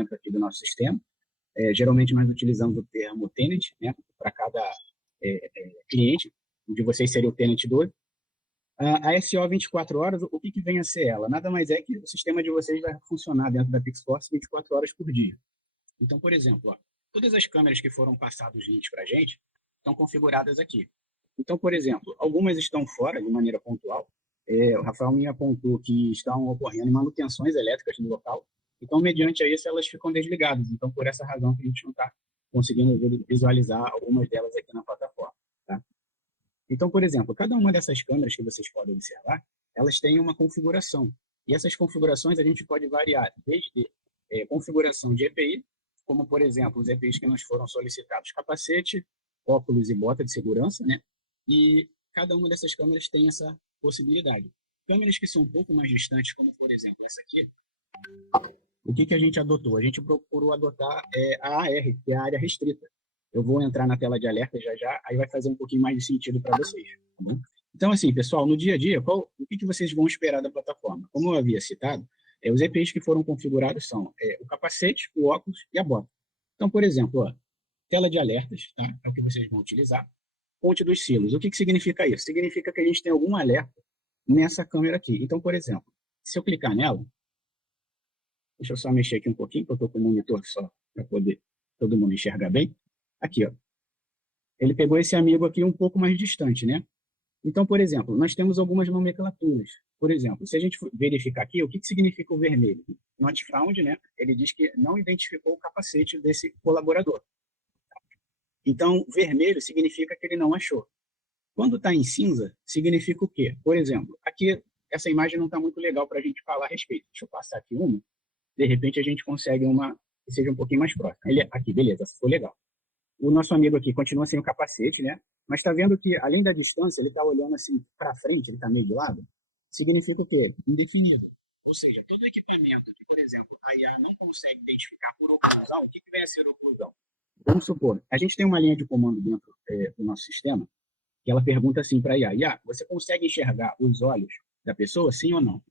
dentro aqui do nosso sistema. Geralmente nós utilizamos o termo tenant, né, para cada cliente, de vocês seria o tenant 2. A SO 24 horas, o que vem a ser ela? Nada mais é que o sistema de vocês vai funcionar dentro da Pixforce 24 horas por dia. Então, por exemplo, todas as câmeras que foram passadas os links para a gente estão configuradas aqui. Então, por exemplo, algumas estão fora de maneira pontual. O Rafael me apontou que estão ocorrendo manutenções elétricas no local. Então, mediante isso, elas ficam desligadas. Então, por essa razão que a gente não está conseguindo visualizar algumas delas aqui na plataforma. Tá? Então, por exemplo, cada uma dessas câmeras que vocês podem observar, elas têm uma configuração. E essas configurações a gente pode variar desde configuração de EPI, como, por exemplo, os EPIs que nos foram solicitados, capacete, óculos e bota de segurança, né? E cada uma dessas câmeras tem essa possibilidade. Câmeras que são um pouco mais distantes, como, por exemplo, essa aqui, o que a gente adotou? A gente procurou adotar a AR, que é a área restrita. Eu vou entrar na tela de alerta já, aí vai fazer um pouquinho mais de sentido para vocês. Tá bom? Então, assim, pessoal, no dia a dia, o que vocês vão esperar da plataforma? Como eu havia citado, os EPIs que foram configurados são o capacete, o óculos e a bota. Então, por exemplo, tela de alertas, tá? É o que vocês vão utilizar. Ponte dos silos. O que significa isso? Significa que a gente tem algum alerta nessa câmera aqui. Então, por exemplo, se eu clicar nela, deixa eu só mexer aqui um pouquinho, porque eu estou com o monitor só para poder todo mundo enxergar bem. Aqui, ó. Ele pegou esse amigo aqui um pouco mais distante, né? Então, por exemplo, nós temos algumas nomenclaturas. Por exemplo, se a gente verificar aqui, o que significa o vermelho? Not found, né? Ele diz que não identificou o capacete desse colaborador. Então, vermelho significa que ele não achou. Quando está em cinza, significa o quê? Por exemplo, aqui, essa imagem não está muito legal para a gente falar a respeito. Deixa eu passar aqui uma. De repente, a gente consegue uma que seja um pouquinho mais próxima. Ele, aqui, beleza, ficou legal. O nosso amigo aqui continua sem o capacete, né? Mas está vendo que, além da distância, ele está olhando assim para frente, ele está meio de lado. Significa o quê? Indefinido. Ou seja, todo equipamento que, por exemplo, a IA não consegue identificar por oclusão, o que vai ser oclusão? Vamos supor, a gente tem uma linha de comando dentro do nosso sistema, que ela pergunta assim para a IA: IA, você consegue enxergar os olhos da pessoa, sim ou não?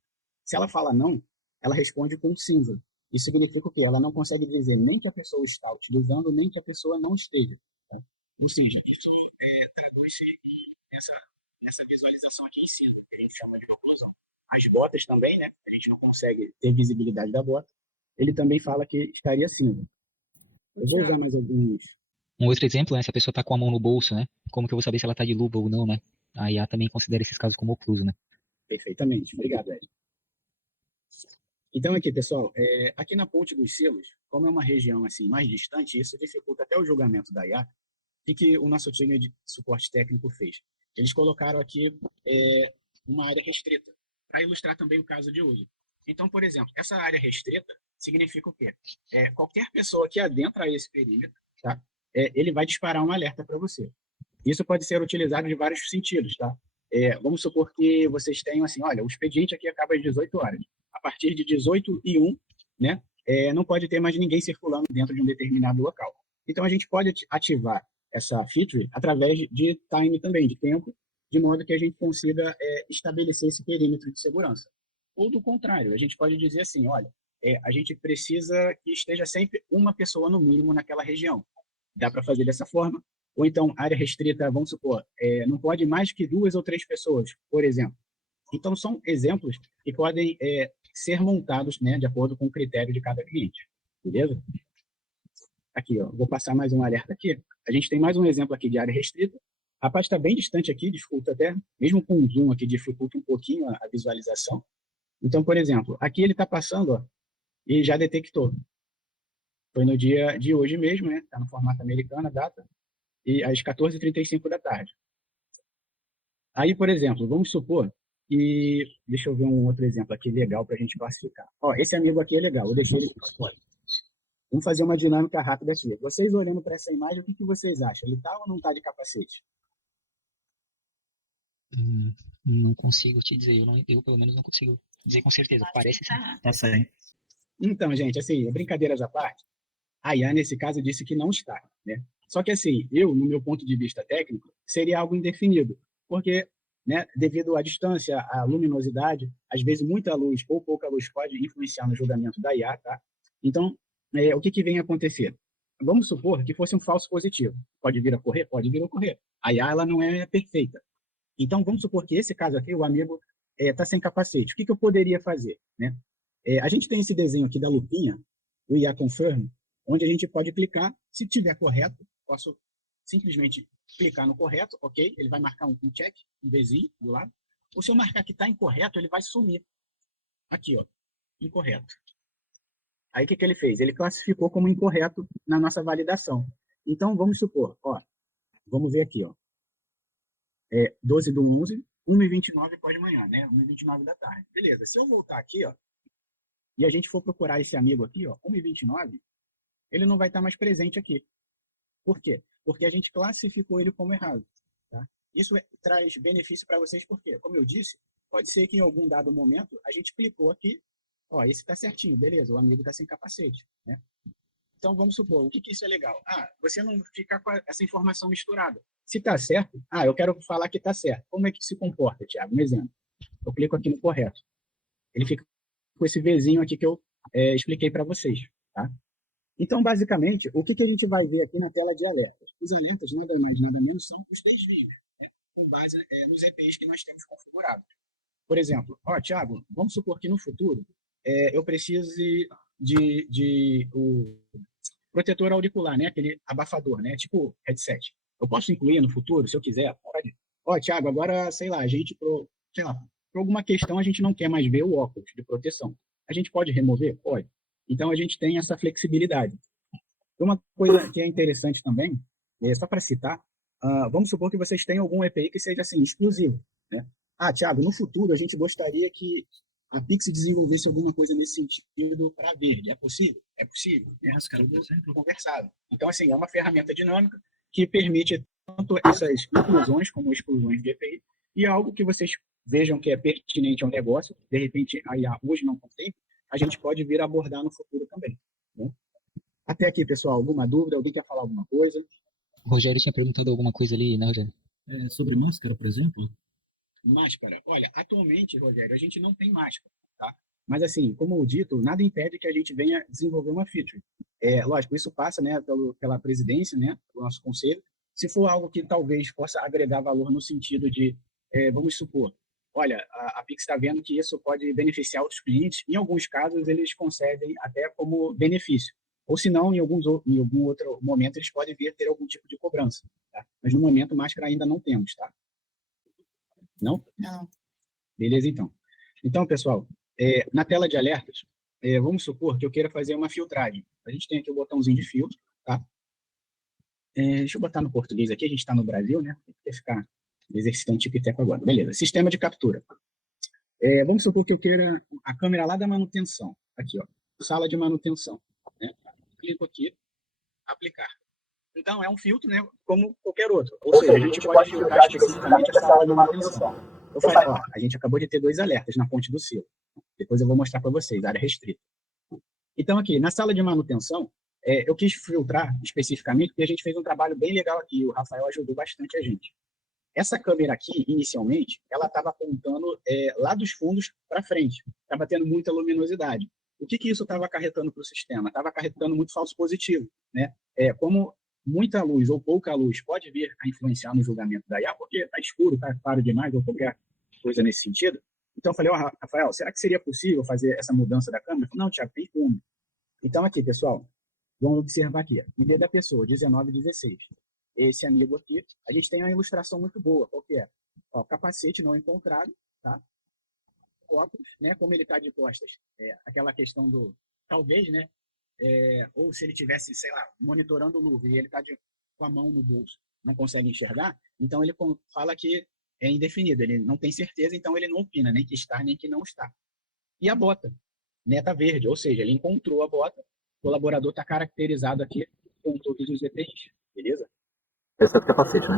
Se ela fala não, ela responde com cinza. Isso significa o quê? Ela não consegue dizer nem que a pessoa está utilizando, nem que a pessoa não esteja. Tá? Ou seja, isso traduz-se nessa visualização aqui em cinza, que a gente chama de oclusão. As botas também, né? A gente não consegue ter visibilidade da bota. Ele também fala que estaria cinza. Eu vou usar mais alguns. Um outro exemplo, né? Se a pessoa está com a mão no bolso, né? Como que eu vou saber se ela está de luva ou não, né? A IA também considera esses casos como ocluso, né? Perfeitamente. Obrigado, Ed. Então, aqui, pessoal, aqui na ponte dos silos, como é uma região assim mais distante, isso dificulta até o julgamento da IA. O que o nosso time de suporte técnico fez? Eles colocaram aqui uma área restrita, para ilustrar também o caso de hoje. Então, por exemplo, essa área restrita significa o quê? Qualquer pessoa que adentra esse perímetro, tá? Ele vai disparar um alerta para você. Isso pode ser utilizado de vários sentidos, tá? Vamos supor que vocês tenham assim, olha, o expediente aqui acaba às 18 horas. A partir de 18h01, né, não pode ter mais ninguém circulando dentro de um determinado local. Então, a gente pode ativar essa feature através de time também, de tempo, de modo que a gente consiga estabelecer esse perímetro de segurança. Ou do contrário, a gente pode dizer assim, olha, a gente precisa que esteja sempre uma pessoa no mínimo naquela região. Dá para fazer dessa forma. Ou então, área restrita, vamos supor, não pode mais que 2 ou 3 pessoas, por exemplo. Então, são exemplos que podem ser montados, né, de acordo com o critério de cada cliente. Beleza? Aqui, ó, vou passar mais um alerta aqui. A gente tem mais um exemplo aqui de área restrita. A parte está bem distante aqui, dificulta até, mesmo com o zoom aqui, dificulta um pouquinho a visualização. Então, por exemplo, aqui ele está passando, ó, e já detectou. Foi no dia de hoje mesmo, né? Está no formato americano, a data, e às 14h35 da tarde. Aí, por exemplo, vamos supor que... Deixa eu ver um outro exemplo aqui legal para a gente classificar. Ó, esse amigo aqui é legal, eu deixei ele fora. Vamos fazer uma dinâmica rápida aqui. Vocês olhando para essa imagem, o que vocês acham? Ele está ou não está de capacete? Não consigo te dizer. Eu, pelo menos, não consigo dizer com certeza. Parece sim. Tá certo. Então, gente, assim, brincadeiras à parte, a IA, nesse caso, disse que não está, né? Só que, assim, no meu ponto de vista técnico, seria algo indefinido, porque, né, devido à distância, à luminosidade, às vezes muita luz ou pouca luz pode influenciar no julgamento da IA, tá? Então, o que vem a acontecer? Vamos supor que fosse um falso positivo. Pode vir a correr? Pode vir a correr. A IA, ela não é perfeita. Então, vamos supor que esse caso aqui, o amigo está sem capacete. O que eu poderia fazer? Né? A gente tem esse desenho aqui da lupinha, o IA Confirm, onde a gente pode clicar. Se tiver correto, posso simplesmente clicar no correto, ok? Ele vai marcar um check, um Vzinho do lado. Ou se eu marcar que está incorreto, ele vai sumir. Aqui, ó, incorreto. Aí o que ele fez? Ele classificou como incorreto na nossa validação. Então, vamos supor, ó, vamos ver aqui, ó, 12/11, 1h29 pós-manhã, né? 1h29 da tarde. Beleza, se eu voltar aqui, ó, e a gente for procurar esse amigo aqui, ó, 1h29, ele não vai estar mais presente aqui. Por quê? Porque a gente classificou ele como errado. Tá? Isso traz benefício para vocês, porque, como eu disse, pode ser que em algum dado momento a gente clicou aqui, ó, esse está certinho, beleza, o amigo está sem capacete. Né? Então, vamos supor, o que isso é legal? Você não ficar com essa informação misturada. Se está certo, eu quero falar que está certo. Como é que se comporta, Thiago? Um exemplo. Eu clico aqui no correto. Ele fica com esse Vzinho aqui que eu expliquei para vocês. Tá? Então, basicamente, o que a gente vai ver aqui na tela de alertas? Os alertas, nada mais, nada menos, são os desvios, né? Com base nos EPIs que nós temos configurados. Por exemplo, Thiago, vamos supor que no futuro eu precise de o protetor auricular, né? Aquele abafador, né? Tipo headset. Eu posso incluir no futuro, se eu quiser? Pode. Thiago, agora, sei lá, por alguma questão a gente não quer mais ver o óculos de proteção. A gente pode remover? Pode. Então a gente tem essa flexibilidade. Uma coisa que é interessante também, só para citar, vamos supor que vocês tenham algum EPI que seja assim, exclusivo. Né? Thiago, no futuro a gente gostaria que a Pix desenvolvesse alguma coisa nesse sentido para verde. É possível? É possível. Tudo conversado. Então, assim, é uma ferramenta dinâmica que permite tanto essas inclusões como exclusões de EPI e algo que vocês vejam que é pertinente ao negócio, de repente a IA hoje não contém, a gente pode vir a abordar no futuro também. Né? Até aqui, pessoal, alguma dúvida? Alguém quer falar alguma coisa? O Rogério tinha perguntado alguma coisa ali, né, Rogério? Sobre máscara, por exemplo? Máscara. Olha, atualmente, Rogério, a gente não tem máscara, tá? Mas, assim, como dito, nada impede que a gente venha desenvolver uma feature. Lógico, isso passa, né, pela presidência, né, pelo nosso conselho. Se for algo que talvez possa agregar valor no sentido de, vamos supor, olha, a Pix está vendo que isso pode beneficiar outros clientes. Em alguns casos, eles concedem até como benefício. Ou, se não, em algum outro momento, eles podem vir ter algum tipo de cobrança. Tá? Mas, no momento, máscara ainda não temos, tá? Não? Não. Beleza, então. Então, pessoal, na tela de alertas, vamos supor que eu queira fazer uma filtragem. A gente tem aqui o botãozinho de filtro, tá? Deixa eu botar no português aqui, a gente está no Brasil, né? Tem que ficar exercitando tico e teco agora. Beleza, sistema de captura. Vamos supor que eu queira a câmera lá da manutenção. Aqui, ó, sala de manutenção. Né? Clico aqui, aplicar. Então, é um filtro, né, como qualquer outro. Ou seja, a gente pode filtrar especificamente a sala de manutenção. Eu falei, a gente acabou de ter 2 alertas na ponte do selo. Depois eu vou mostrar para vocês, área restrita. Então, aqui, na sala de manutenção, eu quis filtrar especificamente, porque a gente fez um trabalho bem legal aqui, o Rafael ajudou bastante a gente. Essa câmera aqui, inicialmente, ela estava apontando lá dos fundos para frente, estava tendo muita luminosidade. O que isso estava acarretando para o sistema? Estava acarretando muito falso positivo. Né? Como muita luz ou pouca luz pode vir a influenciar no julgamento da IA, porque está escuro, está claro demais, ou qualquer coisa nesse sentido. Então, eu falei, Rafael, será que seria possível fazer essa mudança da câmera? Não, Thiago, tem como. Então, aqui, pessoal, vamos observar aqui. ID da pessoa, 1916. Esse amigo aqui, a gente tem uma ilustração muito boa. Qual que é? Ó, capacete não encontrado, tá? Óculos, né? Como ele está de costas. Aquela questão do, talvez, né? Ou se ele tivesse, sei lá, monitorando o luva e ele está com a mão no bolso, não consegue enxergar, então ele fala que é indefinido, ele não tem certeza, então ele não opina, nem que está, nem que não está. E a bota, neta verde, ou seja, ele encontrou a bota, o colaborador está caracterizado aqui com todos os EPIs, beleza? Exceto capacete, né?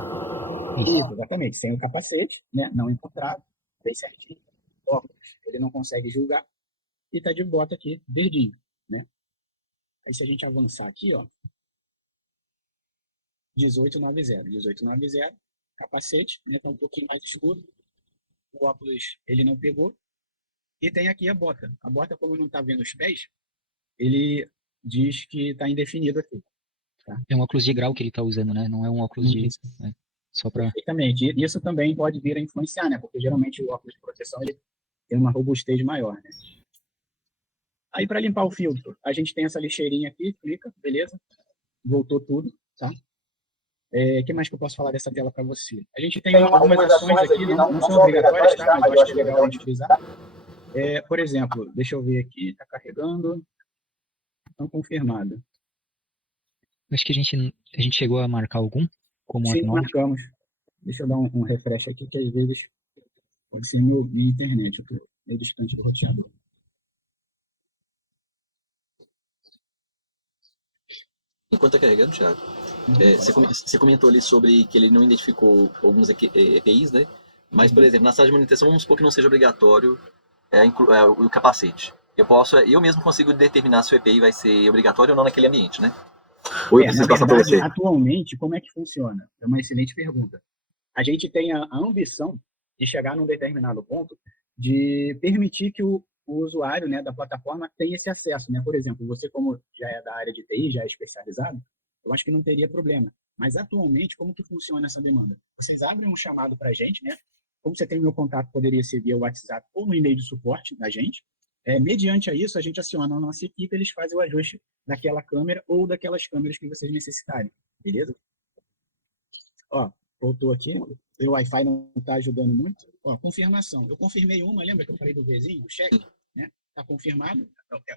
Isso, exatamente, sem o capacete, né, não encontrado, bem certinho. Óculos, ele não consegue julgar, e está de bota aqui, verdinho, né? Aí se a gente avançar aqui, ó, 1890, capacete, né, tá um pouquinho mais escuro, o óculos ele não pegou, e tem aqui a bota. A bota, como não está vendo os pés, ele diz que está indefinido aqui. É um óculos de grau que ele está usando, né? Não é um óculos de... Isso. né? Só para... Perfeitamente. E isso também pode vir a influenciar, né? Porque geralmente o óculos de proteção ele tem uma robustez maior, né? Aí, para limpar o filtro, a gente tem essa lixeirinha aqui, clica, beleza? Voltou tudo, tá? O que mais que eu posso falar dessa tela para você? A gente tem algumas ações aqui, não são obrigatórias, tá? Mas eu acho legal a gente utilizar. Por exemplo, deixa eu ver aqui, está carregando. Não confirmado. Acho que a gente chegou a marcar algum como Sim, agnóstico. marcamos. Deixa eu dar um refresh aqui, que às vezes pode ser minha internet, eu estou meio distante do roteador. Enquanto está carregando, Thiago, você comentou ali sobre que ele não identificou alguns EPIs, né? Mas, por exemplo, na sala de manutenção, vamos supor que não seja obrigatório o capacete. Eu mesmo consigo determinar se o EPI vai ser obrigatório ou não naquele ambiente, né? Ou eu preciso passar para você? Atualmente, como é que funciona? É uma excelente pergunta. A gente tem a ambição de chegar num determinado ponto de permitir que o usuário, né, da plataforma tenha esse acesso, né? Por exemplo, você como já é da área de TI, já é especializado, eu acho que não teria problema. Mas atualmente, como que funciona essa demanda? Vocês abrem um chamado para a gente, né? Como você tem o meu contato, poderia ser via WhatsApp ou no e-mail de suporte da gente. Mediante a isso, a gente aciona a nossa equipe, eles fazem o ajuste daquela câmera ou daquelas câmeras que vocês necessitarem, beleza? Ó, voltou aqui, o Wi-Fi não está ajudando muito. Ó, confirmação. Eu confirmei uma, lembra que eu falei do Vzinho, do cheque? Né? Está confirmado.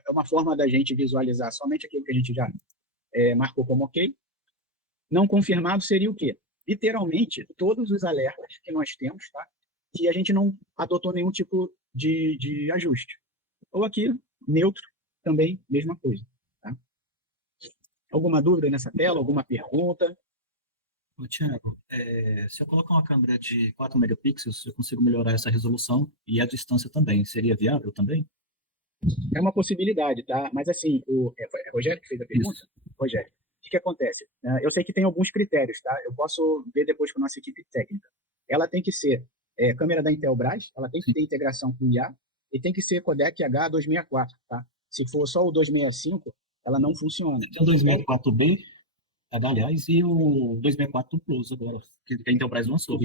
É uma forma da gente visualizar somente aquilo que a gente já marcou como ok. Não confirmado seria o quê? Literalmente, todos os alertas que nós temos, tá? Que a gente não adotou nenhum tipo de ajuste. Ou aqui, neutro, também, mesma coisa. Tá? Alguma dúvida nessa tela? Alguma pergunta? Ô, Thiago, se eu colocar uma câmera de 4 megapixels, eu consigo melhorar essa resolução e a distância também. Seria viável também? É uma possibilidade, tá? Mas assim, é Rogério que fez a pergunta? Isso. Rogério, o que acontece? Eu sei que tem alguns critérios, tá? Eu posso ver depois com a nossa equipe técnica. Ela tem que ser câmera da Intelbras, ela tem que ter integração com IA e tem que ser codec H264, tá? Se for só o 265, ela não funciona. Tem o 264B, aliás, e o 264 Plus agora, que a Intelbras lançou.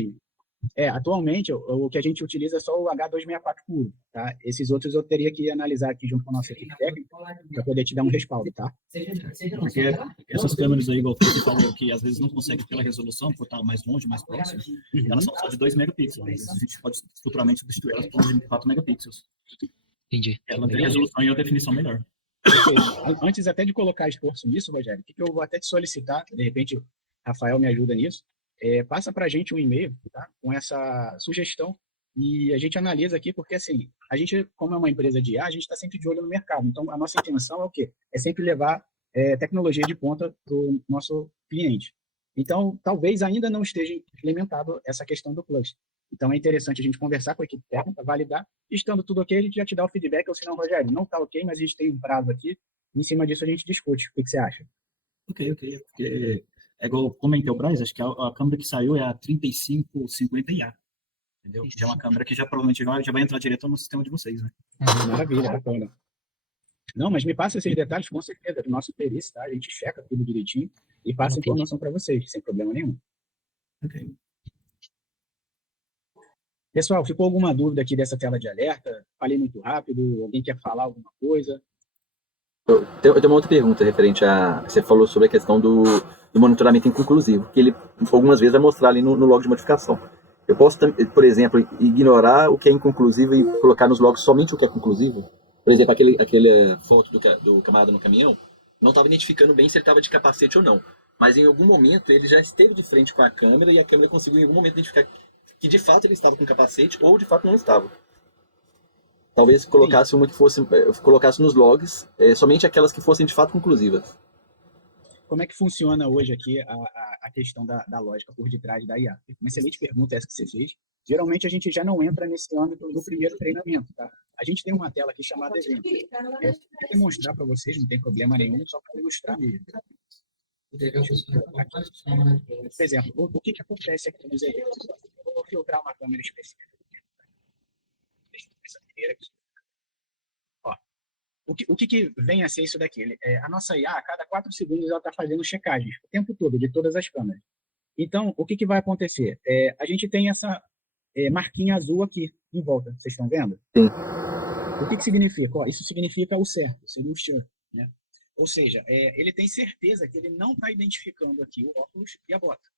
Atualmente, o que a gente utiliza é só o H264 puro, tá? Esses outros eu teria que analisar aqui junto com a nossa equipe técnica para poder te dar um respaldo, tá? Porque essas câmeras aí, igual você falou, que às vezes não consegue pela resolução, por estar mais longe, mais próximo, elas são só de 2 megapixels. A gente pode futuramente substituir elas por 4 megapixels. Entendi. Ela tem a resolução e a definição melhor. Antes até de colocar esforço nisso, Rogério, o que eu vou até te solicitar, de repente o Rafael me ajuda nisso, passa para a gente um e-mail, tá? Com essa sugestão e a gente analisa aqui, porque assim, a gente, como é uma empresa de IA, a gente está sempre de olho no mercado. Então, a nossa intenção é o quê? É sempre levar tecnologia de ponta para o nosso cliente. Então, talvez ainda não esteja implementado essa questão do cluster. Então, é interessante a gente conversar com a equipe técnica, validar. Estando tudo ok, a gente já te dá o feedback, ou se não, Rogério, não está ok, mas a gente tem um prazo aqui. Em cima disso, a gente discute. O que você acha? Ok. Porque é igual como a Intelbras, acho que a câmera que saiu é a 3550IA. Entendeu? Já é uma câmera que já provavelmente já vai entrar direto no sistema de vocês, né? Maravilha, bacana. Não, mas me passa esses detalhes, com certeza, do nosso perícia, tá? A gente checa tudo direitinho e passa a informação para vocês, sem problema nenhum. Ok. Pessoal, ficou alguma dúvida aqui dessa tela de alerta? Falei muito rápido? Alguém quer falar alguma coisa? Eu tenho uma outra pergunta referente a... Você falou sobre a questão do monitoramento inconclusivo, que ele algumas vezes vai mostrar ali no log de modificação. Eu posso, por exemplo, ignorar o que é inconclusivo e colocar nos logs somente o que é conclusivo? Por exemplo, aquele foto do camarada no caminhão não estava identificando bem se ele estava de capacete ou não. Mas em algum momento ele já esteve de frente com a câmera e a câmera conseguiu em algum momento identificar que de fato ele estava com capacete ou de fato não estava. Talvez colocasse uma que fosse, colocasse nos logs somente aquelas que fossem de fato conclusivas. Como é que funciona hoje aqui a questão da lógica por detrás da IA? Uma excelente pergunta essa que você fez. Geralmente a gente já não entra nesse âmbito do primeiro treinamento, tá? A gente tem uma tela aqui chamada evento. Eu vou demonstrar para vocês, não tem problema nenhum, só para ilustrar mesmo. Por exemplo, o que acontece aqui nos eventos? Eu vou filtrar uma câmera específica. Essa primeira aqui. Ó, O que vem a ser isso daqui? A nossa IA, a cada 4 segundos, ela está fazendo checagens o tempo todo, de todas as câmeras. Então, o que vai acontecer? A gente tem essa marquinha azul aqui em volta, vocês estão vendo? Sim. O que significa? Ó, isso significa o certo, seria o sure, né? Ou seja, ele tem certeza que ele não está identificando aqui o óculos e a bota.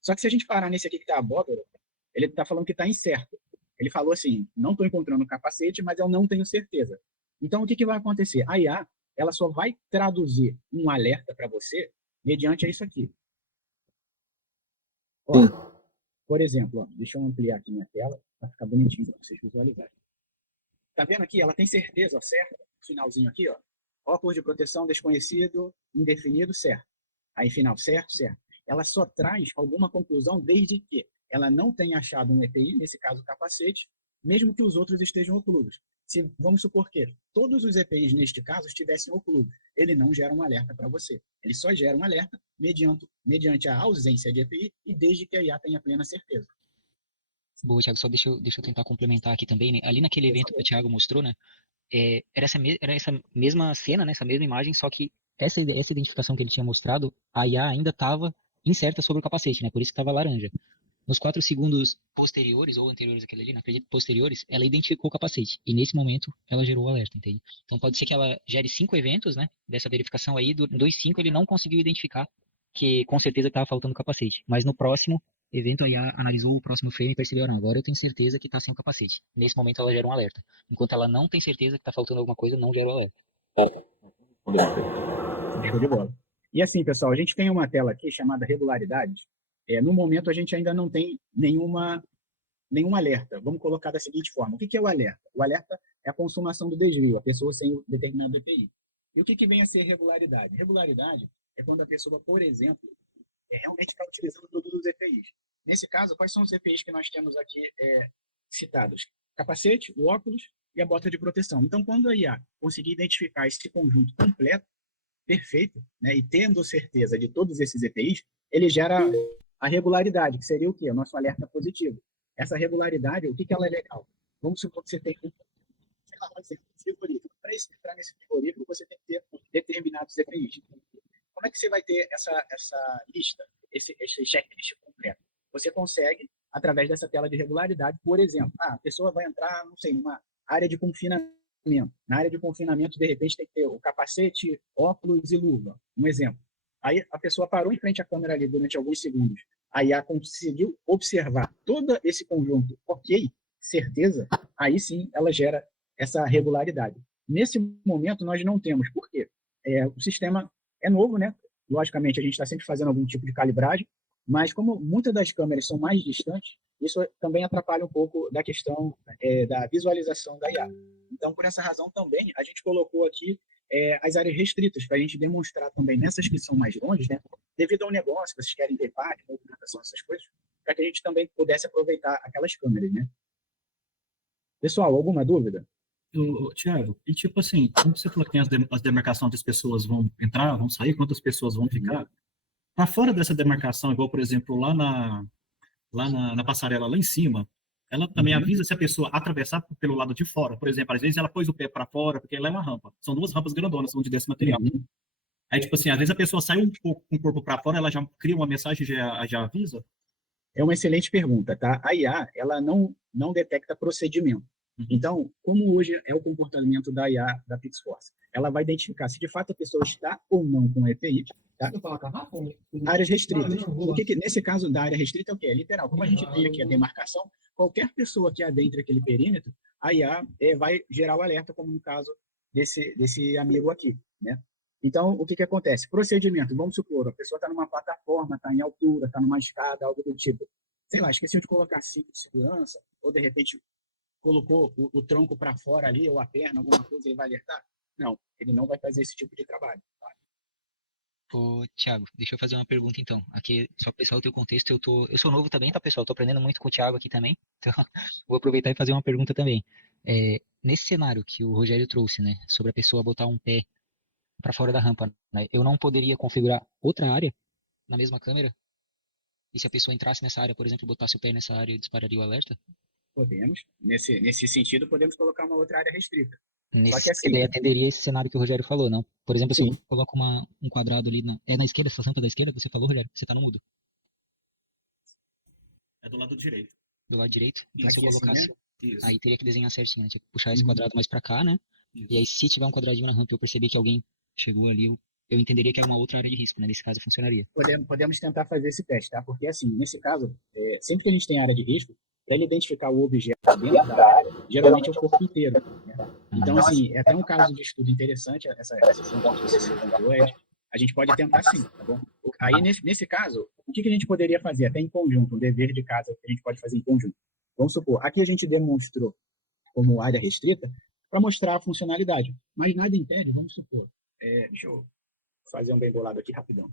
Só que se a gente parar nesse aqui que está a abóbora, ele está falando que está incerto. Ele falou assim, não estou encontrando o capacete, mas eu não tenho certeza. Então, o que vai acontecer? A IA, ela só vai traduzir um alerta para você mediante isso aqui. Ó, por exemplo, ó, deixa eu ampliar aqui minha tela para ficar bonitinho para vocês visualizarem. Tá vendo aqui? Ela tem certeza, ó, certo? Finalzinho aqui, ó. Óculos de proteção desconhecido, indefinido, certo. Aí, final, certo, certo. Ela só traz alguma conclusão desde que ela não tenha achado um EPI, nesse caso o capacete, mesmo que os outros estejam oclusos. Se, vamos supor que todos os EPIs, neste caso, estivessem oclusos, ele não gera um alerta para você. Ele só gera um alerta mediante a ausência de EPI e desde que a IA tenha plena certeza. Boa, Thiago, só deixa eu tentar complementar aqui também, né? Ali naquele evento que o Thiago mostrou, né? Era essa mesma cena, né? Essa mesma imagem, só que essa identificação que ele tinha mostrado, a IA ainda estava incerta sobre o capacete, né? Por isso que estava laranja. Nos 4 segundos posteriores, ou anteriores àquele ali, não acredito, posteriores, ela identificou o capacete. E nesse momento, ela gerou o alerta, entende? Então pode ser que ela gere 5 eventos, né? Dessa verificação aí, dos 5 ele não conseguiu identificar que com certeza estava faltando o capacete. Mas no próximo evento, aí analisou o próximo frame e percebeu, não, agora eu tenho certeza que está sem o capacete. Nesse momento ela gera um alerta. Enquanto ela não tem certeza que está faltando alguma coisa, não gera o alerta. Show de bola. E assim, pessoal, a gente tem uma tela aqui chamada regularidades. No momento, a gente ainda não tem nenhum alerta. Vamos colocar da seguinte forma. O que é o alerta? O alerta é a consumação do desvio, a pessoa sem o determinado EPI. E o que vem a ser regularidade? Regularidade é quando a pessoa, por exemplo, realmente está utilizando todos os EPIs. Nesse caso, quais são os EPIs que nós temos aqui citados? Capacete, o óculos e a bota de proteção. Então, quando a IA conseguir identificar esse conjunto completo, perfeito, né, e tendo certeza de todos esses EPIs, ele gera a regularidade, que seria o quê? O nosso alerta positivo. Essa regularidade, o que ela é legal? Vamos supor que você tem um frigorífico. Para entrar nesse frigorífico, você tem que ter determinados EPIs. Como é que você vai ter essa lista, esse checklist completo? Você consegue, através dessa tela de regularidade, por exemplo, a pessoa vai entrar, não sei, numa área de confinamento. Na área de confinamento, de repente, tem que ter o capacete, óculos e luva. Um exemplo. Aí a pessoa parou em frente à câmera ali durante alguns segundos. A IA conseguiu observar todo esse conjunto, ok, certeza, aí sim ela gera essa regularidade. Nesse momento, nós não temos. Por quê? O sistema é novo, né? Logicamente, a gente está sempre fazendo algum tipo de calibragem, mas como muitas das câmeras são mais distantes, isso também atrapalha um pouco da questão da visualização da IA. Então, por essa razão também, a gente colocou aqui as áreas restritas, para a gente demonstrar também nessas que são mais longe, né, devido ao negócio, vocês querem ter parte, movimentação, essas coisas, para que a gente também pudesse aproveitar aquelas câmeras, né? Pessoal, alguma dúvida? Tiago, e tipo assim, como você falou que tem as demarcações onde as pessoas vão entrar, vão sair, quantas pessoas vão ficar, para fora dessa demarcação, igual, por exemplo, lá na passarela lá em cima, ela também avisa se a pessoa atravessar pelo lado de fora. Por exemplo, às vezes ela pôs o pé para fora, porque ela é uma rampa. São 2 rampas grandonas onde desce material. Aí, tipo assim, às vezes a pessoa sai um pouco com o corpo para fora, ela já cria uma mensagem e já avisa. É uma excelente pergunta, tá? A IA, ela não detecta procedimento. Então, como hoje é o comportamento da IA da PixForce? Ela vai identificar se de fato a pessoa está ou não com EPI, tá? Áreas restritas. Nesse caso da área restrita é o quê? É literal. Como a gente tem aqui a demarcação, qualquer pessoa que adentre aquele perímetro, a IA vai gerar o alerta, como no caso desse amigo aqui, né? Então, o que acontece? Procedimento, vamos supor, a pessoa está numa plataforma, está em altura, está numa escada, algo do tipo. Sei lá, esqueceu de colocar cinto de segurança, ou de repente colocou o tronco para fora ali, ou a perna, alguma coisa, ele vai alertar? Não, ele não vai fazer esse tipo de trabalho. Tá? Ô, Thiago, deixa eu fazer uma pergunta então. Aqui, só para pessoal ter o contexto, eu sou novo também, tá, pessoal? Estou aprendendo muito com o Thiago aqui também. Então, vou aproveitar e fazer uma pergunta também. Nesse cenário que o Rogério trouxe, né, sobre a pessoa botar um pé para fora da rampa, né, eu não poderia configurar outra área na mesma câmera? E se a pessoa entrasse nessa área, por exemplo, botasse o pé nessa área, dispararia o alerta? Podemos. Nesse sentido, podemos colocar uma outra área restrita. Nesse, assim, daí atenderia esse cenário que o Rogério falou, não? Por exemplo, se sim. eu coloco um quadrado ali na esquerda, essa rampa da esquerda que você falou, Rogério, você tá no mudo. É do lado direito. Do lado direito. Então, se eu Aqui assim, colocasse, né? Isso. aí teria que desenhar certinho, né? Tipo, puxar esse Uhum. quadrado mais pra cá, né? E aí, se tiver um quadradinho na rampa e eu perceber que alguém chegou ali, eu entenderia que é uma outra área de risco, né? Nesse caso, funcionaria. Podemos tentar fazer esse teste, tá? Porque, assim, nesse caso, sempre que a gente tem área de risco, para ele identificar o objeto dentro da área, geralmente é o corpo inteiro, né? Então, assim, é até um caso de estudo interessante, esse ponto que você levantou, Ed. A gente pode tentar sim, tá bom? Aí, nesse caso, o que a gente poderia fazer, até em conjunto, um dever de casa que a gente pode fazer em conjunto? Vamos supor, aqui a gente demonstrou como área restrita para mostrar a funcionalidade, mas nada impede, vamos supor, deixa eu fazer um bem bolado aqui rapidão.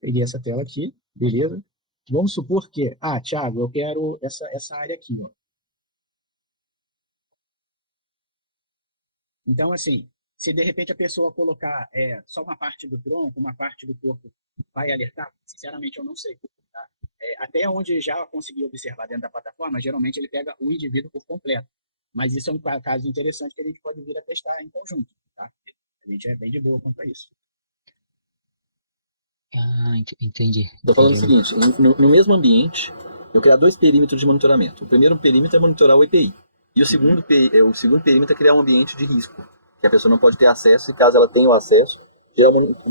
Peguei essa tela aqui, beleza? Vamos supor que, Thiago, eu quero essa área aqui, ó. Então, assim, se de repente a pessoa colocar só uma parte do tronco, uma parte do corpo, vai alertar? Sinceramente, eu não sei. Tá? Até onde já consegui observar dentro da plataforma, geralmente ele pega o indivíduo por completo. Mas isso é um caso interessante que a gente pode vir a testar em conjunto. Tá? A gente é bem de boa quanto a isso. Entendi. Estou falando o seguinte, no mesmo ambiente, eu criar 2 perímetros de monitoramento. O primeiro perímetro é monitorar o EPI. E o segundo perímetro é criar um ambiente de risco, que a pessoa não pode ter acesso, e caso ela tenha o acesso,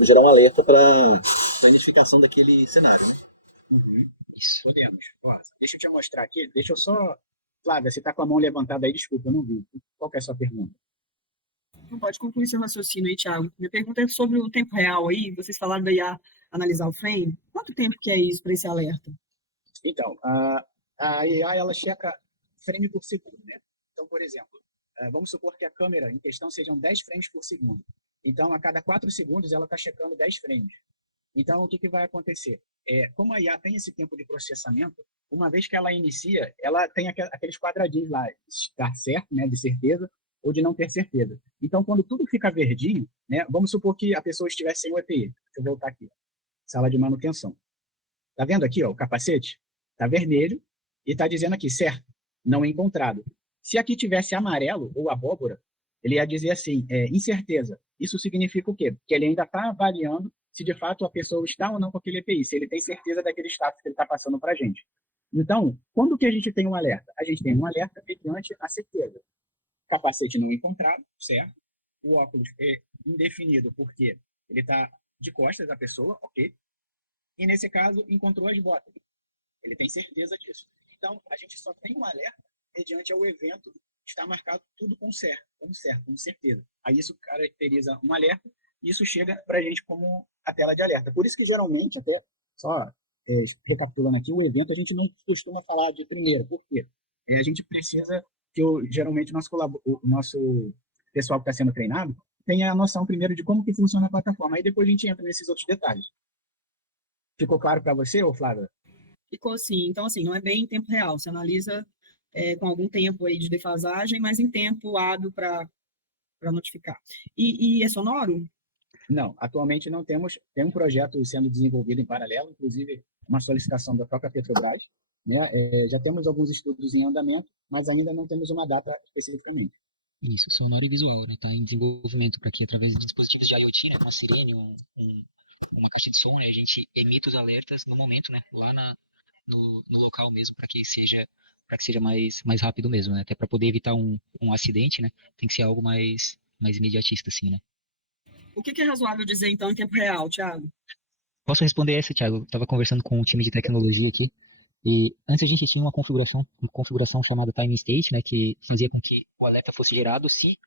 gerar um alerta para a identificação daquele cenário. Uhum. Isso. Podemos. Ó, deixa eu te mostrar aqui. Deixa eu só... Flávia, você está com a mão levantada aí, desculpa, eu não vi. Qual que é a sua pergunta? Não pode concluir seu raciocínio aí, Thiago. Minha pergunta é sobre o tempo real aí. Vocês falaram da IA analisar o frame. Quanto tempo que é isso para esse alerta? Então, a AI, ela checa frame por segundo, né? Então, por exemplo, vamos supor que a câmera em questão sejam 10 frames por segundo. Então, a cada 4 segundos, ela está checando 10 frames. Então, o que vai acontecer? Como a IA tem esse tempo de processamento, uma vez que ela inicia, ela tem aqueles quadradinhos lá, estar certo, né, de certeza, ou de não ter certeza. Então, quando tudo fica verdinho, né, vamos supor que a pessoa estivesse sem o EPI. Deixa eu voltar aqui. Sala de manutenção. Tá vendo aqui, ó, o capacete? Tá vermelho e tá dizendo aqui, certo, não encontrado. Se aqui tivesse amarelo ou abóbora, ele ia dizer assim, incerteza. Isso significa o quê? Que ele ainda está avaliando se de fato a pessoa está ou não com aquele EPI, se ele tem certeza daquele status que ele está passando para a gente. Então, quando que a gente tem um alerta? A gente tem um alerta mediante a certeza. Capacete não encontrado, certo? O óculos é indefinido porque ele está de costas da pessoa, ok? E nesse caso, encontrou as botas. Ele tem certeza disso. Então, a gente só tem um alerta mediante ao evento estar marcado tudo com certo, com certeza. Aí isso caracteriza um alerta e isso chega para a gente como a tela de alerta. Por isso que geralmente, até só recapitulando aqui, o evento a gente não costuma falar de primeiro. Por quê? A gente precisa que geralmente o nosso pessoal que está sendo treinado tenha a noção primeiro de como que funciona a plataforma. Aí depois a gente entra nesses outros detalhes. Ficou claro para você, ô Flávia? Ficou assim. Então, assim, não é bem em tempo real. Você analisa com algum tempo aí de defasagem, mas em tempo hábil para notificar. E é sonoro? Não, atualmente não temos. Tem um projeto sendo desenvolvido em paralelo, inclusive uma solicitação da própria Petrobras. Né? Já temos alguns estudos em andamento, mas ainda não temos uma data especificamente. Isso, sonoro e visual, né? Tá em desenvolvimento para que através de dispositivos de IoT, né, uma sirene, uma caixa de som, né, a gente emita os alertas no momento, né, lá no local mesmo, para que seja mais rápido mesmo, né? Até para poder evitar um acidente, né? Tem que ser algo mais imediatista, assim, né? O que é razoável dizer, então, em tempo real, Thiago? Posso responder essa, Thiago? Eu estava conversando com um time de tecnologia aqui. E antes a gente tinha uma configuração chamada time state, né, que fazia com que o alerta fosse gerado se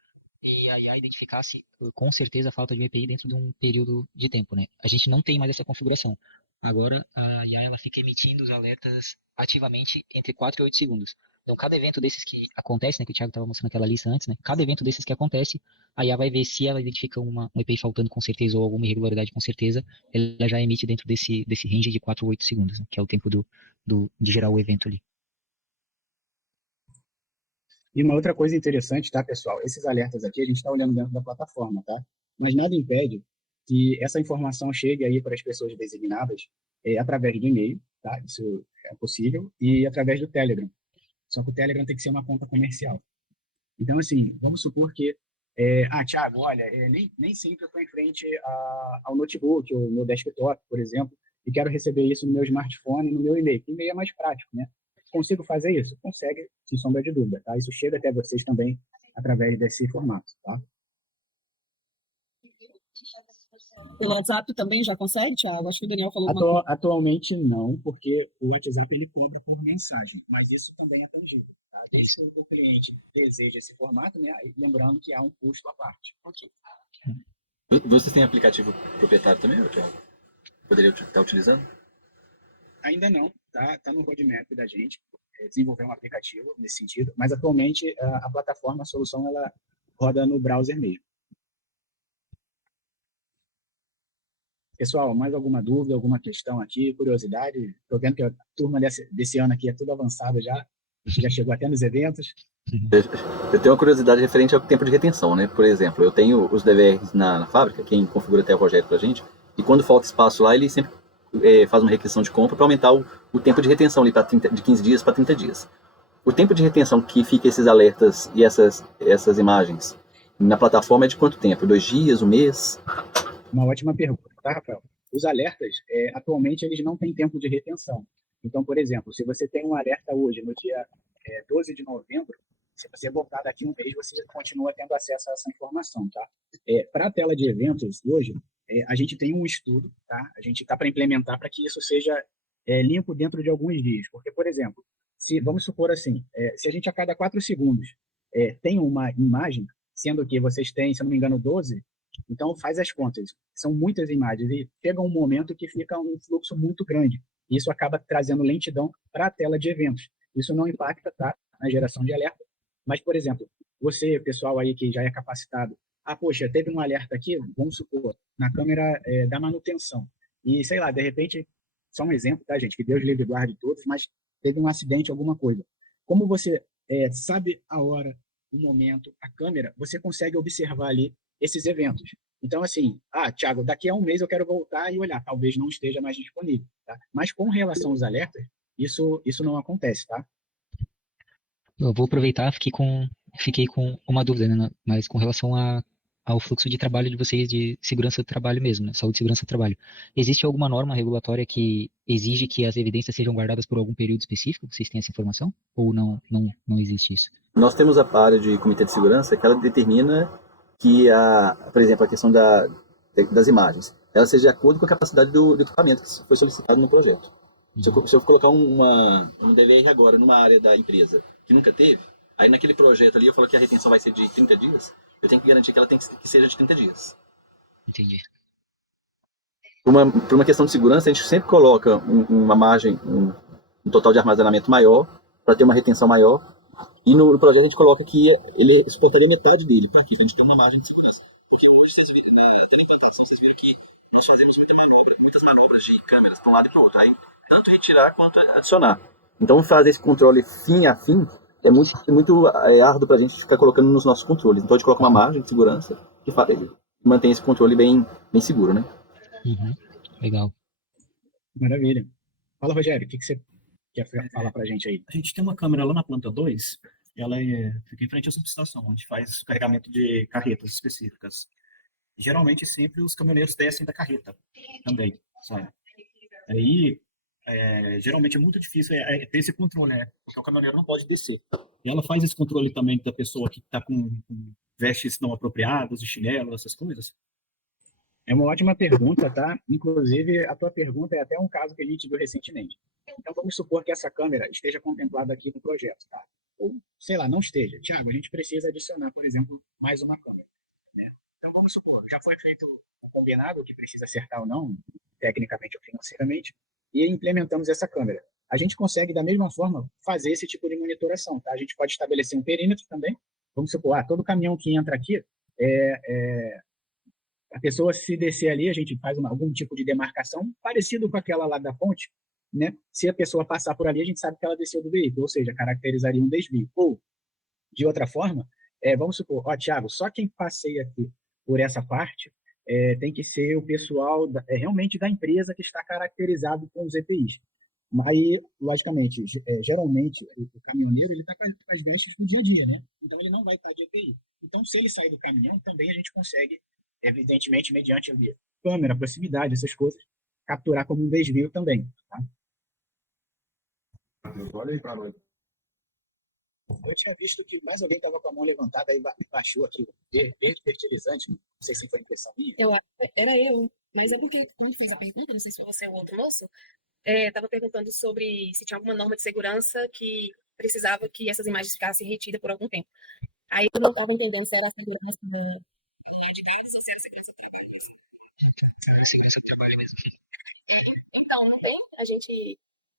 a IA identificasse com certeza a falta de um EPI dentro de um período de tempo, né? A gente não tem mais essa configuração. Agora a IA ela fica emitindo os alertas ativamente entre 4 e 8 segundos. Então cada evento desses que acontece, né, que o Thiago estava mostrando aquela lista antes, né, cada evento desses que acontece, a IA vai ver se ela identifica um EPI faltando com certeza ou alguma irregularidade com certeza, ela já emite dentro desse range de 4 ou 8 segundos, né, que é o tempo de gerar o evento ali. E uma outra coisa interessante, tá, pessoal? Esses alertas aqui a gente está olhando dentro da plataforma, tá? Mas nada impede que essa informação chegue aí para as pessoas designadas através do e-mail, tá? Isso é possível, e através do Telegram. Só que o Telegram tem que ser uma conta comercial. Então, assim, vamos supor que, Thiago, olha, nem sempre eu estou em frente ao notebook ou no desktop, por exemplo, e quero receber isso no meu smartphone, no meu e-mail. E-mail é mais prático, né? Consigo fazer isso? Consegue, sem sombra de dúvida, tá? Isso chega até vocês também através desse formato, tá? Pelo WhatsApp também já consegue, Thiago? Acho que o Daniel falou alguma coisa. Atualmente não, porque o WhatsApp ele cobra por mensagem, mas isso também é tangível. Tá? Desde que o cliente deseja esse formato, né? Aí, lembrando que há um custo à parte. Ok. Vocês têm aplicativo proprietário também, Thiago? Poderia estar utilizando? Ainda não, tá no roadmap da gente, desenvolver um aplicativo nesse sentido, mas atualmente a plataforma, a solução, ela roda no browser mesmo. Pessoal, mais alguma dúvida, alguma questão aqui, curiosidade? Estou vendo que a turma desse ano aqui é tudo avançado já chegou até nos eventos. Eu tenho uma curiosidade referente ao tempo de retenção, né? Por exemplo, eu tenho os DVRs na fábrica, quem configura até o projeto pra gente, e quando falta espaço lá, ele sempre faz uma requisição de compra para aumentar o tempo de retenção ali de 15 dias para 30 dias. O tempo de retenção que fica esses alertas e essas imagens na plataforma é de quanto tempo? 2 dias, 1 mês? Uma ótima pergunta, tá, Rafael? Os alertas, atualmente, eles não têm tempo de retenção. Então, por exemplo, se você tem um alerta hoje, no dia 12 de novembro, se você voltar daqui um mês, você continua tendo acesso a essa informação, tá? Para a tela de eventos, hoje, a gente tem um estudo, tá? A gente está para implementar para que isso seja limpo dentro de alguns dias. Porque, por exemplo, vamos supor assim, se a gente a cada 4 segundos tem uma imagem, sendo que vocês têm, se eu não me engano, 12, então faz as contas. São muitas imagens e chega um momento que fica um fluxo muito grande. Isso acaba trazendo lentidão para a tela de eventos. Isso não impacta, tá, na geração de alerta. Mas, por exemplo, você, pessoal aí que já é capacitado, poxa, teve um alerta aqui, vamos supor, na câmera da manutenção. E, sei lá, de repente, só um exemplo, tá, gente? Que Deus livre e guarde todos, mas teve um acidente, alguma coisa. Como você sabe a hora, o momento, a câmera, você consegue observar ali esses eventos. Então, assim, Thiago, daqui a um mês eu quero voltar e olhar, talvez não esteja mais disponível, tá? Mas com relação aos alertas, isso não acontece, tá? Eu vou aproveitar, fiquei com uma dúvida, né, mas com relação ao fluxo de trabalho de vocês de segurança do trabalho mesmo, né, saúde e segurança do trabalho. Existe alguma norma regulatória que exige que as evidências sejam guardadas por algum período específico? Vocês têm essa informação? Ou não existe isso? Nós temos a área de comitê de segurança que ela determina que, por exemplo, a questão das imagens, ela seja de acordo com a capacidade do equipamento que foi solicitado no projeto. Se eu colocar um DVR agora numa área da empresa que nunca teve, aí naquele projeto ali eu falo que a retenção vai ser de 30 dias, eu tenho que garantir que ela que seja de 30 dias. Entendi. Por uma questão de segurança, a gente sempre coloca uma margem, um total de armazenamento maior, para ter uma retenção maior, e no projeto a gente coloca que ele suportaria metade dele, para que a gente tenha uma margem de segurança. Porque hoje, até na implantação, vocês viram que nós fazemos muitas manobras de câmeras para um lado e para o outro, aí tanto retirar quanto adicionar. Então fazer esse controle fim a fim é muito árduo para a gente ficar colocando nos nossos controles. Então a gente coloca uma margem de segurança que mantém esse controle bem fiseguro, né? Uhum. Legal. Maravilha. Fala, Rogério, o que você quer falar para a gente aí? A gente tem uma câmera lá na planta 2, ela fica em frente à subestação, onde faz carregamento de carretas específicas. Geralmente, sempre os caminhoneiros descem da carreta também, sabe? Aí, geralmente é muito difícil ter esse controle, né? Porque o caminhoneiro não pode descer. E ela faz esse controle também da pessoa que está com vestes não apropriadas, de chinelo, essas coisas. É uma ótima pergunta, tá? Inclusive, a tua pergunta é até um caso que a gente viu recentemente. Então, vamos supor que essa câmera esteja contemplada aqui no projeto, tá? Ou, sei lá, não esteja. Tiago, a gente precisa adicionar, por exemplo, mais uma câmera, né? Então, vamos supor, já foi feito um combinado, o que precisa acertar ou não, tecnicamente ou financeiramente, e implementamos essa câmera. A gente consegue, da mesma forma, fazer esse tipo de monitoração, tá? A gente pode estabelecer um perímetro também. Vamos supor, todo caminhão que entra aqui a pessoa, se descer ali, a gente faz algum tipo de demarcação parecido com aquela lá da ponte, né? Se a pessoa passar por ali, a gente sabe que ela desceu do veículo, ou seja, caracterizaria um desvio. Ou, de outra forma, vamos supor, Thiago, só quem passeia aqui por essa parte tem que ser o pessoal realmente da empresa que está caracterizado com os EPIs. Aí, logicamente, geralmente, o caminhoneiro ele está com as vestes do dia a dia, né? Então, ele não vai estar de EPI. Então, se ele sair do caminhão, também a gente consegue, evidentemente, mediante ali, câmera, proximidade, essas coisas, capturar como um desvio também. Tá? Olha aí para nós. Eu tinha visto que mais alguém estava com a mão levantada e baixou aqui, verde fertilizante, não sei se foi impressão minha. Era eu, mas é porque quando fez a pergunta, não sei se foi você ou outro moço, estava perguntando sobre se tinha alguma norma de segurança que precisava que essas imagens ficassem retidas por algum tempo. Aí eu não estava entendendo se era a segurança de redes sociais, segurança do trabalho mesmo. Então, não tem.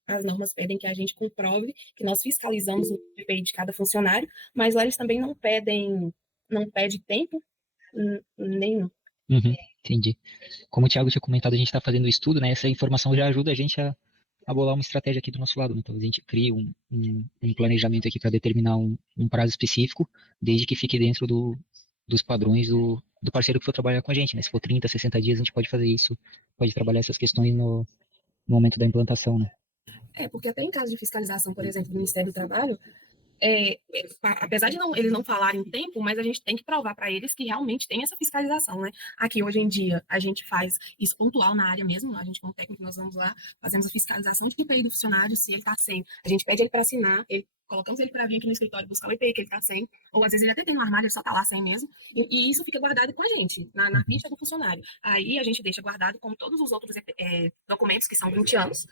As normas pedem que a gente comprove que nós fiscalizamos o EPI de cada funcionário, mas lá eles também não pedem tempo nenhum. Entendi. Como o Thiago tinha comentado, a gente está fazendo o estudo, né? Essa informação já ajuda a gente a bolar uma estratégia aqui do nosso lado, né? Então a gente cria um planejamento aqui para determinar um prazo específico, desde que fique dentro dos padrões do parceiro que for trabalhar com a gente, né? Se for 30, 60 dias, a gente pode fazer isso, pode trabalhar essas questões no momento da implantação, né? Porque até em caso de fiscalização, por exemplo, do Ministério do Trabalho, apesar de eles não falarem em tempo, mas a gente tem que provar para eles que realmente tem essa fiscalização, né? Aqui, hoje em dia, a gente faz isso pontual na área mesmo, a gente como técnico, nós vamos lá, fazemos a fiscalização de EPI do funcionário, se ele está sem, a gente pede ele para assinar, colocamos ele para vir aqui no escritório buscar o EPI que ele está sem, ou às vezes ele até tem no armário, ele só está lá sem mesmo, e isso fica guardado com a gente, na ficha do funcionário. Aí a gente deixa guardado com todos os outros documentos, que são 20 anos,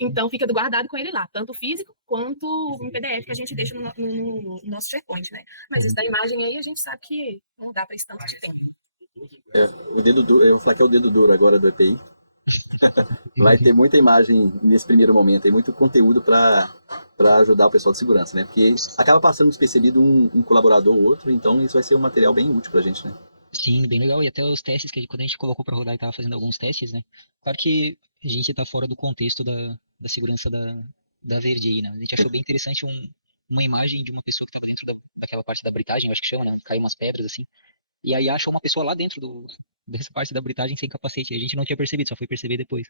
então fica guardado com ele lá, tanto físico quanto em PDF que a gente deixa no nosso SharePoint, né? Mas isso da imagem aí a gente sabe que não dá para esse tanto de tempo. O dedo duro, eu vou falar que é o dedo duro agora do EPI. Vai ter muita imagem nesse primeiro momento, e muito conteúdo para ajudar o pessoal de segurança, né? Porque acaba passando despercebido um colaborador ou outro, então isso vai ser um material bem útil para a gente, né? Sim, bem legal. E até os testes que quando a gente colocou para rodar e estava fazendo alguns testes, né? Claro que a gente está fora do contexto da segurança da Verdi, né? A gente achou bem interessante uma imagem de uma pessoa que estava dentro daquela parte da britagem, eu acho que chama, né? Caiu umas pedras assim. E aí achou uma pessoa lá dentro dessa parte da britagem sem capacete. A gente não tinha percebido, só foi perceber depois.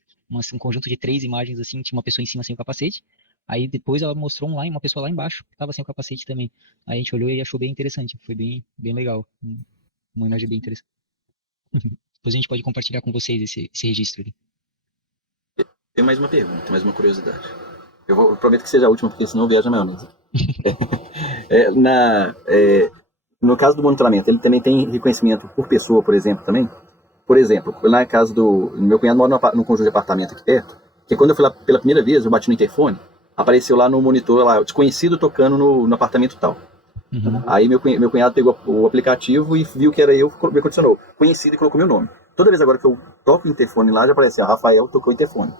Um conjunto de 3 imagens assim, tinha uma pessoa em cima sem o capacete. Aí depois ela mostrou uma pessoa lá embaixo que estava sem o capacete também. Aí a gente olhou e achou bem interessante. Foi bem legal. Uma imagem bem interessante. Depois a gente pode compartilhar com vocês esse registro ali. Tem mais uma pergunta, mais uma curiosidade. Eu prometo que seja a última, porque senão viaja a maionese. No caso do monitoramento, ele também tem reconhecimento por pessoa, por exemplo, também? Por exemplo, na casa do meu cunhado mora num conjunto de apartamento aqui perto, que quando eu fui lá pela primeira vez, eu bati no interfone, apareceu lá no monitor, lá, desconhecido tocando no apartamento tal. Aí meu cunhado pegou o aplicativo e viu que era eu, me condicionou, conhecido, e colocou meu nome. Toda vez agora que eu toco o interfone lá, já aparece, Rafael tocou o interfone.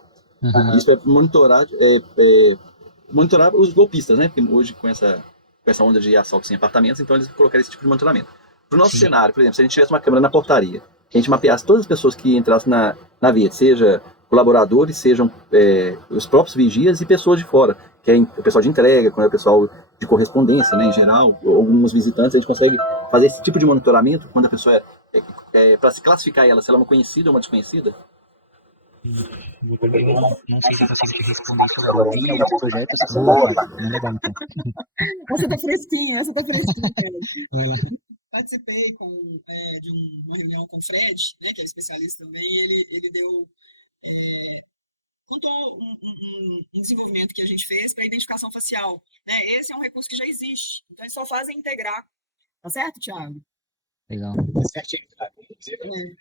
Isso é monitorar os golpistas, né? Porque hoje com essa onda de assaltos em apartamentos, então eles colocaram esse tipo de monitoramento. Para o nosso cenário, por exemplo, se a gente tivesse uma câmera na portaria, que a gente mapeasse todas as pessoas que entrassem na via, seja colaboradores, sejam os próprios vigias e pessoas de fora, que é o pessoal de entrega, o pessoal de correspondência, né, em geral, alguns visitantes, a gente consegue fazer esse tipo de monitoramento quando a pessoa para se classificar ela, se ela é uma conhecida ou uma desconhecida. Eu não sei se eu consigo te responder isso agora. Tem alguns projetos que são legal, então. Essa tá fresquinha, cara. Vai lá. Participei de uma reunião com o Fred, né, que é especialista também, e ele deu... contou um desenvolvimento que a gente fez para identificação facial. Né? Esse é um recurso que já existe, então eles só fazem integrar. Tá certo, Thiago? Legal. Certinho, tá? Inclusive, um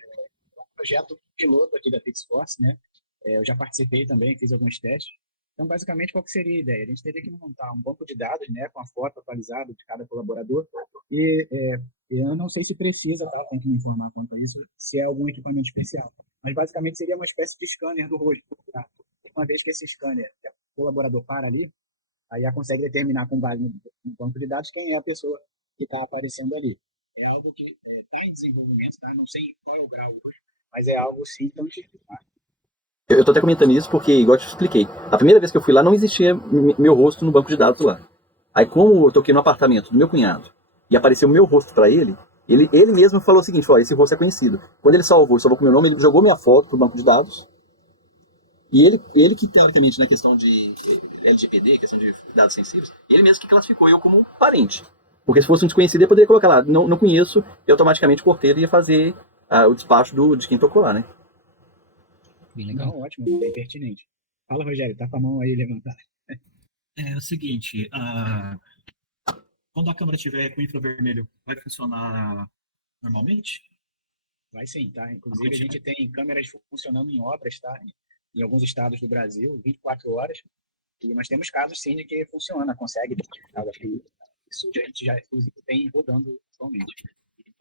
projeto piloto aqui da Pixforce, né? Eu já participei também, fiz alguns testes. Então, basicamente, qual que seria a ideia? A gente teria que montar um banco de dados, né, com a foto atualizada de cada colaborador. E eu não sei se precisa, tá? Tem que me informar quanto a isso, se é algum equipamento especial. Mas, basicamente, seria uma espécie de scanner do rosto. Tá? Uma vez que esse scanner, o colaborador para ali, aí já consegue determinar com base no banco de dados quem é a pessoa que está aparecendo ali. É algo que está em desenvolvimento, tá? Não sei qual é o grau hoje, mas é algo sim tão tá? Eu estou até comentando isso porque, igual eu te expliquei, a primeira vez que eu fui lá não existia meu rosto no banco de dados lá. Aí, como eu toquei no apartamento do meu cunhado e apareceu o meu rosto para ele mesmo falou o seguinte, esse rosto é conhecido. Quando ele salvou com meu nome, ele jogou minha foto pro banco de dados E ele que, teoricamente, na questão de LGPD, questão de dados sensíveis, ele mesmo que classificou eu como parente. Porque se fosse um desconhecido, eu poderia colocar lá, não conheço, e automaticamente o porteiro ia fazer o despacho de quem tocou lá, né? Bem legal. Não, ótimo, bem pertinente. Fala, Rogério, tá com a mão aí levantada. É o seguinte, quando a câmera estiver com infravermelho, vai funcionar normalmente? Vai sim, tá? Inclusive, a gente tem câmeras funcionando em obras, tá? Em alguns estados do Brasil, 24 horas. E nós temos casos, sim, de que funciona, consegue identificar aqui. Isso a gente já, inclusive, tem rodando atualmente.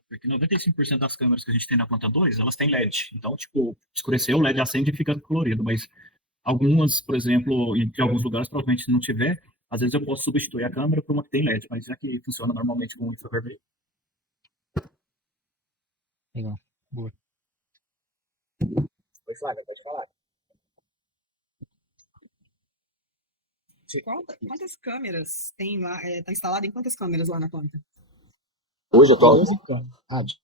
Porque 95% das câmeras que a gente tem na planta 2, elas têm LED. Então, tipo, escureceu, o LED acende e fica colorido. Mas algumas, por exemplo, em alguns lugares, provavelmente se não tiver, às vezes eu posso substituir a câmera por uma que tem LED, mas é que funciona normalmente com infravermelho. Legal. Boa. Oi, Flávia, pode falar. Quantas câmeras tem lá? Está instalado em quantas câmeras lá na planta? Hoje eu tô... 12 câmeras.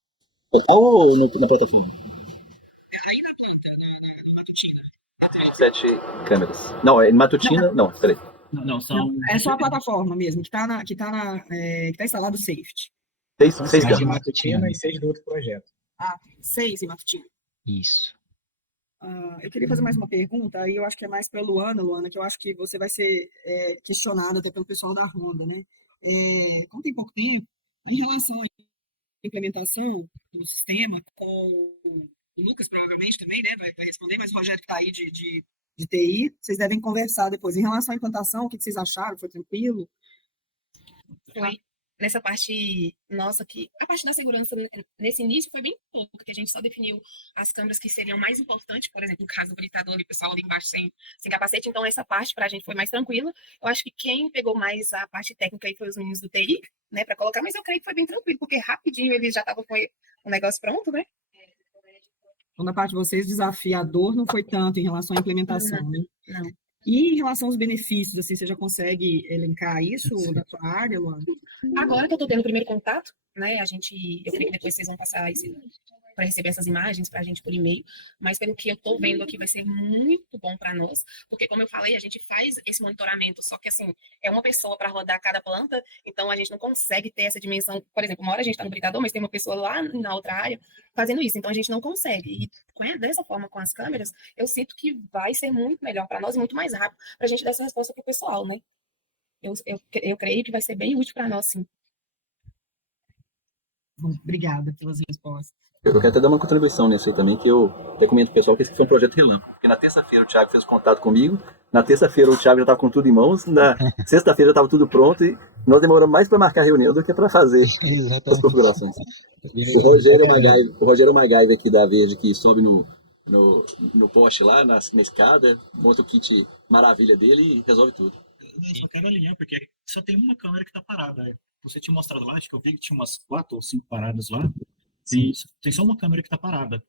ou na plataforma? 7 câmeras. Não, é em Matutina... Não, peraí. Não, são... É só a plataforma mesmo, que tá instalado o safety. 6 São 6 de câmeras. Matutina e 6 do outro projeto. 6 em Matutina. Isso. Eu queria fazer mais uma pergunta, aí eu acho que é mais para a Luana, que eu acho que você vai ser questionada até pelo pessoal da Honda, né? Como tem pouco tempo, em relação à implementação do sistema, com o Lucas provavelmente também, né? Vai responder, mas o Rogério que está aí de TI, vocês devem conversar depois. Em relação à implantação, o que vocês acharam? Foi tranquilo? Foi nessa parte nossa que a parte da segurança nesse início foi bem pouco, porque a gente só definiu as câmeras que seriam mais importantes, por exemplo, no caso do habilitador ali, o pessoal ali embaixo sem capacete, então essa parte para a gente foi mais tranquila. Eu acho que quem pegou mais a parte técnica aí foi os meninos do TI, né, para colocar, mas eu creio que foi bem tranquilo, porque rapidinho eles já estavam com o negócio pronto, né? Então, da parte de vocês, desafiador não foi tanto em relação à implementação, né? Não. E em relação aos benefícios, assim, você já consegue elencar isso da sua área, Luana? Agora que eu tô tendo o primeiro contato, né, eu creio que depois vocês vão passar para receber essas imagens para a gente por e-mail, mas pelo que eu tô vendo aqui vai ser muito bom para nós, porque como eu falei, a gente faz esse monitoramento, só que assim, é uma pessoa para rodar cada planta, então a gente não consegue ter essa dimensão, por exemplo, uma hora a gente tá no britador, mas tem uma pessoa lá na outra área fazendo isso, então a gente não consegue, e dessa forma com as câmeras, eu sinto que vai ser muito melhor para nós e muito mais rápido para a gente dar essa resposta pro pessoal, né? Eu creio que vai ser bem útil para nós, sim. Obrigada pelas respostas. Eu quero até dar uma contribuição nisso aí também, que eu recomendo pro pessoal que esse foi um projeto relâmpago. Porque na terça-feira o Thiago fez contato comigo, na terça-feira o Thiago já estava com tudo em mãos, na sexta-feira já estava tudo pronto e nós demoramos mais para marcar a reunião do que para fazer as configurações. O Rogério é o MacGyver aqui da Verde, que sobe no poste lá, na escada, monta o kit maravilha dele e resolve tudo. Eu só quero alinhar, porque só tem uma câmera que está parada. Você tinha mostrado lá, acho que eu vi que tinha umas 4 ou 5 paradas lá. Tem só uma câmera que está parada,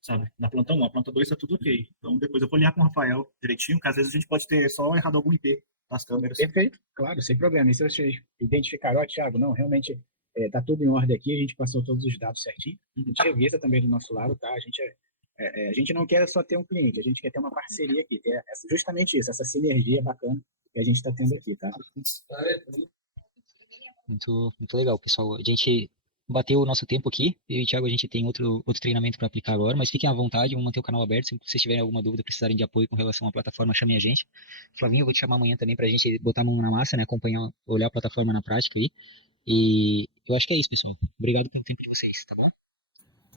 sabe? Na planta 1, a planta 2 está tudo ok. Então depois eu vou alinhar com o Rafael direitinho, porque às vezes a gente pode ter só errado algum IP nas câmeras. Perfeito, claro, sem problema. E se vocês identificaram, Thiago, não, realmente está tudo em ordem aqui, a gente passou todos os dados certinho. A gente revisa também do nosso lado, tá? A gente não quer só ter um cliente, a gente quer ter uma parceria aqui, que é justamente isso, essa sinergia bacana que a gente está tendo aqui, tá? Muito, muito legal, pessoal. A gente bateu o nosso tempo aqui. Eu e o Thiago, a gente tem outro treinamento para aplicar agora, mas fiquem à vontade, vamos manter o canal aberto. Se vocês tiverem alguma dúvida, precisarem de apoio com relação à plataforma, chamem a gente. Flavinho, eu vou te chamar amanhã também para a gente botar a mão na massa, né? Acompanhar, olhar a plataforma na prática aí. E eu acho que é isso, pessoal. Obrigado pelo tempo de vocês, tá bom?